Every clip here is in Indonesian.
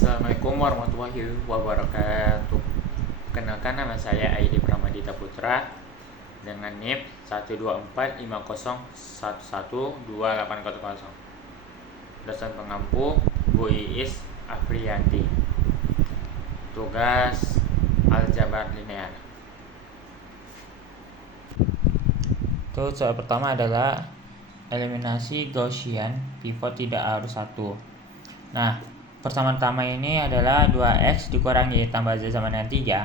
Assalamualaikum warahmatullahi wabarakatuh. Kenalkan, nama saya Aidi Pramadita Putra dengan NIM 12450112800. Dosen pengampu Bu Iis Afriyanti. Tugas aljabar linear. Soal pertama adalah eliminasi Gaussian pivot tidak harus satu. Nah, persamaan-tama ini adalah 2x dikurangi y tambah z sama dengan 3.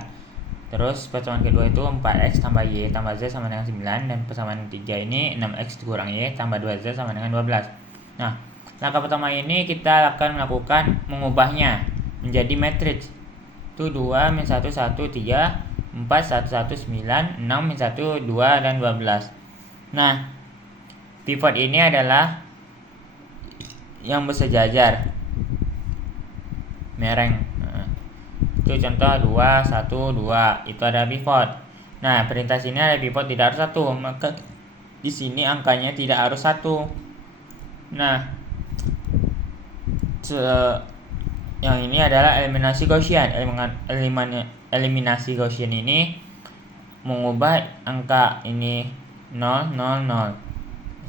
Terus persamaan kedua itu 4x tambah y tambah z sama dengan 9. Dan persamaan ketiga ini 6x dikurangi y tambah 2z sama dengan 12. Nah, langkah pertama ini kita akan melakukan mengubahnya menjadi matriks. Itu 2, min 1, 1, 3, 4, 1, 1, 9, 6, min 1, 2, dan 12. Nah, pivot ini adalah yang bersejajar mereng. Itu contoh 2, 1, 2, itu ada pivot. Nah, perintah sini ada pivot tidak harus 1, maka di sini angkanya tidak harus 1. Nah, yang ini adalah eliminasi Gaussian. Eliminasi Gaussian ini mengubah angka ini 0, 0, 0.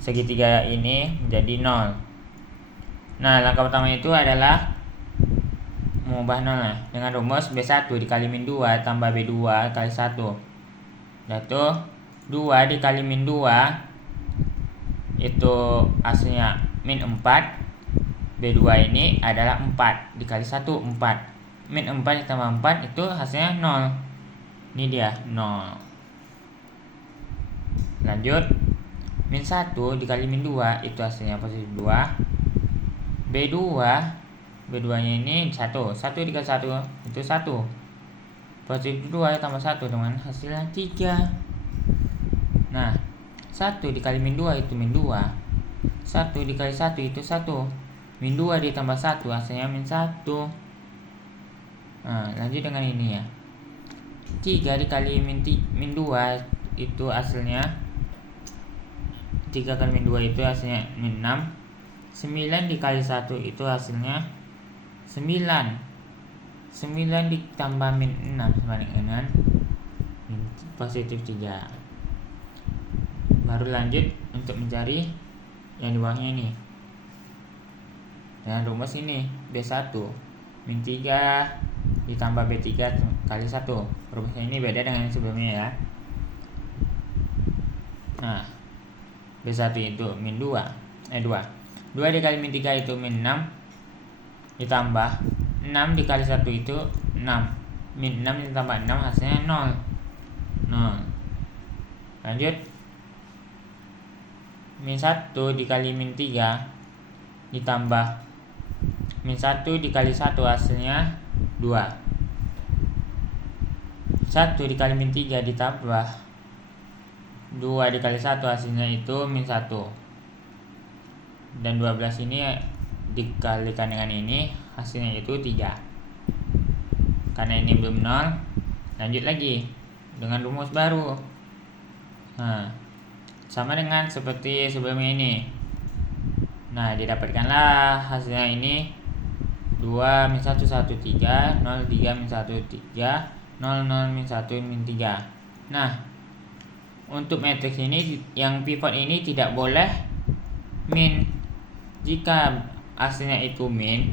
Segitiga ini menjadi 0. Nah, langkah pertama itu adalah mengubah 0 dengan rumus B1 dikali min 2 tambah B2 kali 1. Yaitu 2 dikali min 2 itu hasilnya min 4. B2 ini adalah 4 dikali 1, 4. Min 4 ditambah 4 itu hasilnya 0. Ini dia 0. Lanjut, min 1 dikali min 2 itu hasilnya positif 2. B2 nya ini 1 dikali 1 itu 1. Positif 2 tambah 1 dengan hasilnya 3. Nah, 1 dikali min 2 itu min 2. 1 dikali 1 itu 1. Min 2 ditambah 1 hasilnya min 1. Nah, lanjut dengan ini ya. 3 dikali min 2 itu hasilnya 3 kali min 2 itu hasilnya min 6. 9 dikali 1 itu hasilnya 9 ditambah min 6 sama dengan positif 3. Baru lanjut untuk mencari yang di bawahnya ini dengan rumus ini B1 min 3 ditambah B3 kali 1. Rumusnya ini beda dengan yang sebelumnya ya. Nah, B1 itu min 2 dikali min 3 itu min 6 ditambah 6 dikali 1 itu 6. Min 6 ditambah 6 hasilnya 0. Lanjut, min 1 dikali min 3 ditambah min 1 dikali 1 hasilnya 2. 1 dikali min 3 ditambah 2 dikali 1 hasilnya itu min 1. Dan 12 ini dikalikan dengan ini hasilnya itu 3. Karena ini belum 0, lanjut lagi dengan rumus baru. Nah, sama dengan seperti sebelumnya ini. Nah, didapatkanlah hasilnya ini 2 min 1 1 3 0 3 min 1 3 0 0 min 1 min 3. Nah, untuk matriks ini yang pivot ini tidak boleh min. Jika hasilnya itu min,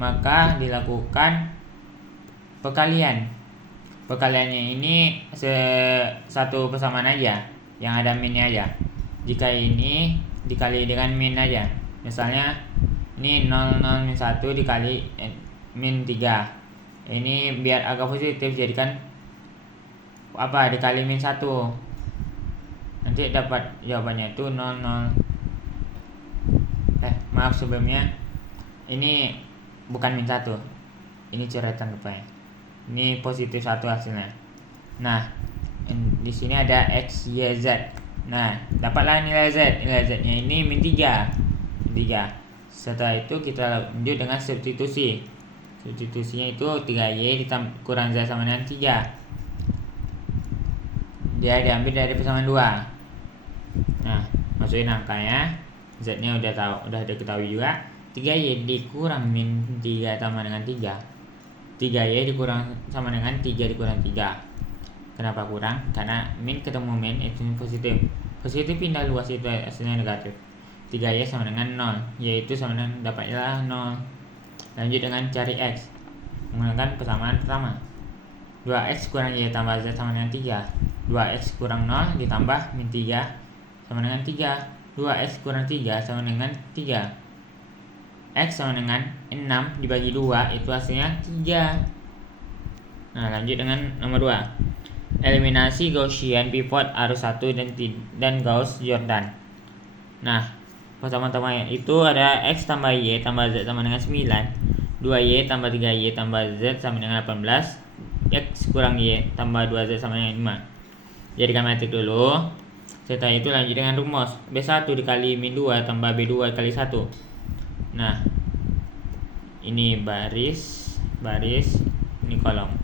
maka dilakukan perkalian. Perkaliannya ini satu persamaan aja, yang ada minnya aja. Jika ini dikali dengan min aja, misalnya ini 0 0 min 1 dikali min 3. Ini biar agak positif jadikan dikali min 1. Nanti dapat jawabannya itu 0 0. Maaf sebelumnya, ini bukan min 1, ini coretan rupanya. Ini positif 1 hasilnya. Nah, di sini ada x, y, z. Nah, dapatlah nilai z. Nilai z nya ini min 3. Setelah itu kita lanjut dengan substitusi. Substitusinya itu 3y kurang z sama dengan 3. Dia diambil dari persamaan 2. Nah, masukin angkanya. Z-nya udah diketahui juga. 3Y dikurang min 3 sama dengan 3. 3Y dikurang sama dengan 3 dikurang 3. Kenapa kurang? Karena min ketemu min itu positif. Positif pindah luas itu hasilnya negatif. 3Y sama dengan 0, yaitu sama dengan dapatlah 0. Lanjut dengan cari X menggunakan persamaan pertama. 2X kurang Y tambah Z sama dengan 3. 2X kurang 0 ditambah min 3 sama dengan 3. 2X kurang 3 sama dengan 3. X sama dengan 6 dibagi 2 itu hasilnya 3. Nah, lanjut dengan nomor 2. Eliminasi Gaussian pivot arus 1 dan Gauss Jordan. Nah, pertama-tama itu ada X tambah Y tambah Z sama dengan 9. 2Y tambah 3Y tambah Z sama dengan 18. X kurang Y tambah 2Z sama dengan 5. Jadikan metrik dulu. Setelah itu lanjut dengan rumus B1 dikali min 2 tambah B2 dikali 1. Nah, ini baris, ini kolom.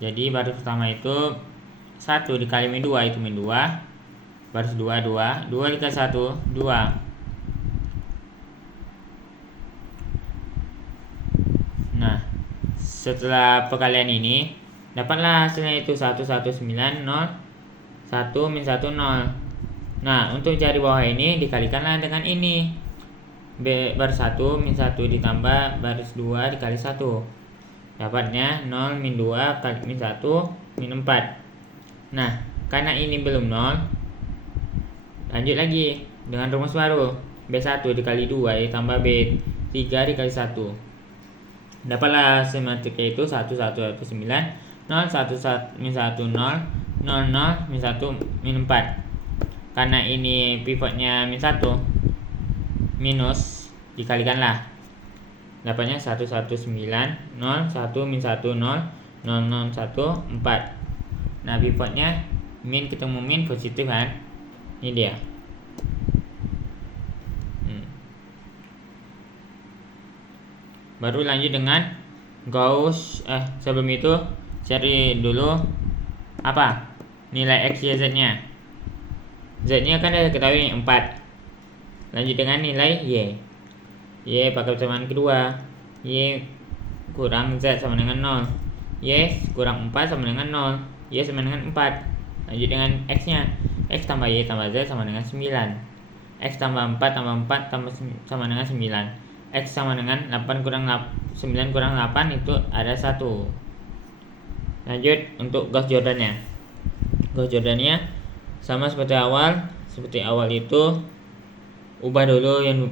Jadi baris pertama itu 1 dikali min 2 itu min 2. Baris 2 dikali 1 2. Nah, setelah perkalian ini dapatlah hasilnya itu 1 1 9 0 1 min 1 0. Nah, untuk cari bawah ini dikalikanlah dengan ini. Baris 1 min 1 ditambah baris 2 dikali 1. Dapatnya 0 min 2 kali min 1 min 4. Nah, karena ini belum 0, lanjut lagi dengan rumus baru. B1 dikali 2 ditambah B3 dikali 1. Dapatlah simetriknya itu 1 1 1 9 0 1 min 1 0 0 0 min 1 min 4. Karena ini pivotnya min 1 minus, dikalikanlah, dapatnya 1 1 9 0 1 min 1 0 0 0 1 4. Nah, pivotnya min ketemu min positif kan, ini dia. Baru lanjut dengan Gauss. Sebelum itu cari dulu apa nilai X Y Z nya. Z nya kan sudah ketahui 4. Lanjut dengan nilai Y. Y pakai persamaan kedua. Y kurang Z sama dengan 0. Y kurang 4 sama dengan 0. Y sama dengan 4. Lanjut dengan X nya. X tambah Y tambah Z sama dengan 9. X tambah 4 tambah 4 tambah sama dengan 9. X sama dengan 8 kurang 9 kurang 8 itu ada 1. Lanjut untuk Gauss Jordan-nya. Gauss Jordan-nya sama seperti awal. Seperti awal itu ubah dulu yang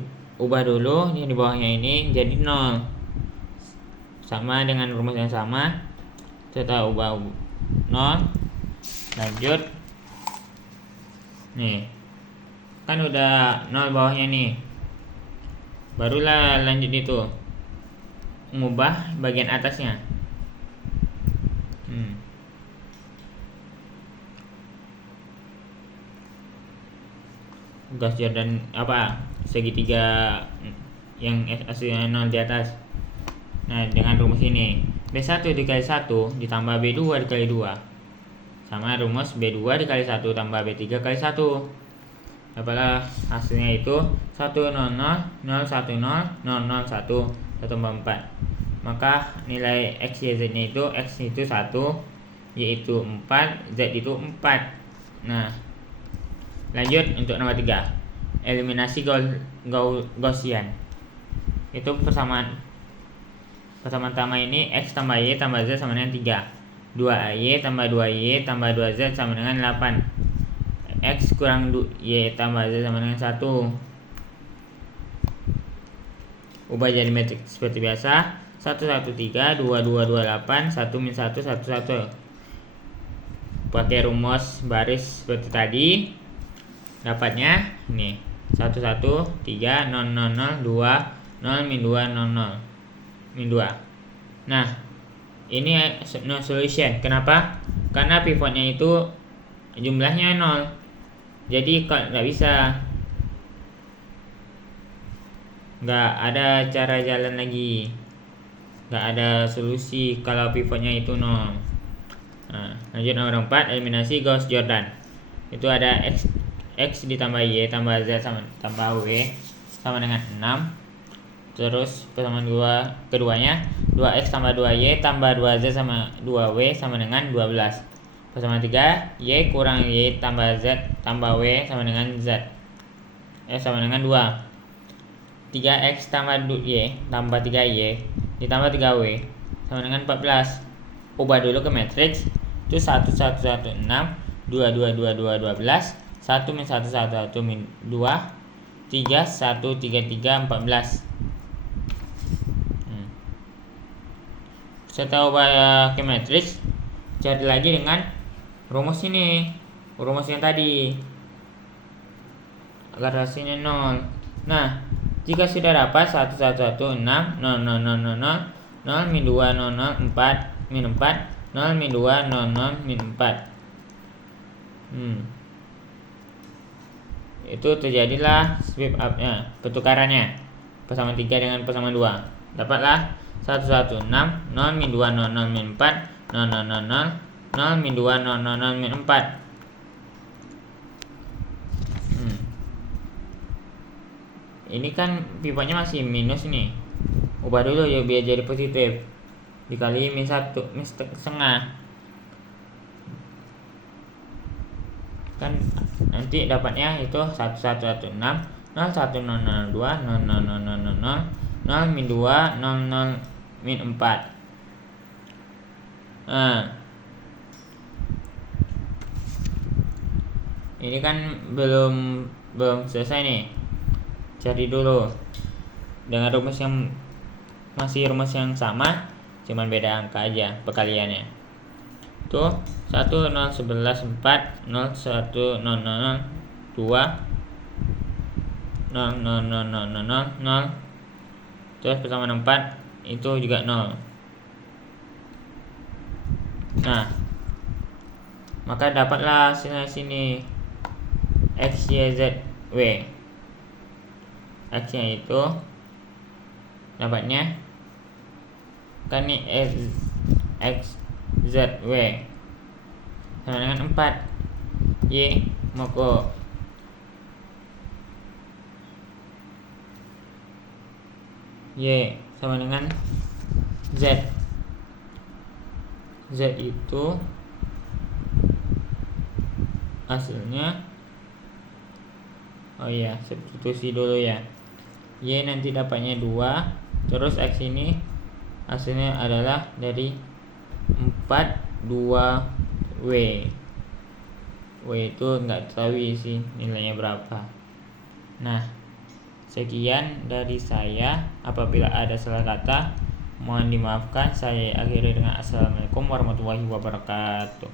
di bawahnya ini jadi 0. Sama dengan rumus yang sama. Setelah ubah 0, lanjut. Nih. Kan udah 0 bawahnya nih. Barulah lanjut itu mengubah bagian atasnya. Gauss Jordan segitiga yang hasilnya 0 di atas. Nah, dengan rumus ini B1 dikali 1 ditambah B2 dikali 2 sama rumus B2 dikali 1 tambah B3 kali 1. Dapatlah hasilnya itu 1 0 0 0 1 0 0 0 1 1 4. Maka nilai X Y Z nya itu X itu 1, Y itu 4, Z itu 4. Nah, lanjut untuk nomor 3. Eliminasi Gaussian. Itu persamaan pertama ini X tambah Y tambah Z sama dengan 3. 2Y tambah 2Y tambah 2Z sama dengan 8. X kurang Y tambah Z sama dengan 1. Ubah jadi metrik seperti biasa. 1 1 3 2 2 2 8 1 min 1 1 1. Pakai rumus baris seperti tadi. Dapatnya ini 1 1 3 0 0 0 2 0 min 2 0 0 min 2. Nah, ini no solution. Kenapa? Karena pivotnya itu jumlahnya 0. Jadi kalau nggak bisa, nggak ada cara jalan lagi, nggak ada solusi kalau pivotnya itu 0. Nah, lanjut nomor 4. Eliminasi Gauss Jordan. Itu ada X ditambah Y tambah Z sama tambah W sama dengan 6. Terus persamaan keduanya 2x tambah 2y tambah 2z sama 2w sama dengan 12. Persamaan 3, y kurang y tambah z tambah w sama dengan z. Sama dengan 2. 3x tambah y tambah 3y ditambah 3w sama dengan 14. Ubah dulu ke matriks. Itu 1 1 1 6, 2 2 2 2 12, 1 min 1 1 1 min 2, 3 1 3 3 14. Setelah ubah ke matriks, cari lagi dengan rumus ini, rumus yang tadi, agar hasilnya 0. Nah, jika sudah dapat 1 1 1 6 0 0 0 0 0 min 2 0 0 4 min 4 0 min 2 0 0 min 4. Itu terjadilah sweep up-nya, pertukarannya persamaan 3 dengan persamaan 2. Dapatlah 1 1 6 0 min 2 0 0 min 4 0 0 0 0 0 min 2 0 0 0 min 4. Ini kan pipanya masih minus nih. Ubah dulu ya biar jadi positif. Dikali min 1 min setengah. Kan nanti dapatnya itu 1 1 1 6 0 1 0 0 2 0 0 0 0 0 0 min 2 0 0 min 4. Nah, ini kan belum selesai nih. Cari dulu dengan rumus yang masih rumus yang sama, cuman beda angka aja perkaliannya. Tuh 1 0 11 4 0 1 0 0 0 2 0 0 0 0 0 0. Terus persamaan 4 itu juga 0. Nah, maka dapatlah sini x y z w. X nya itu dapatnya kan ini x z w sama dengan 4. Y mau ke y sama dengan z. Z itu hasilnya, oh iya, substitusi dulu ya. Y nanti dapatnya 2, terus X ini hasilnya adalah dari 4 2 W. W itu nggak tahu sih nilainya berapa. Nah, sekian dari saya. Apabila ada salah kata, mohon dimaafkan. Saya akhiri dengan assalamualaikum warahmatullahi wabarakatuh.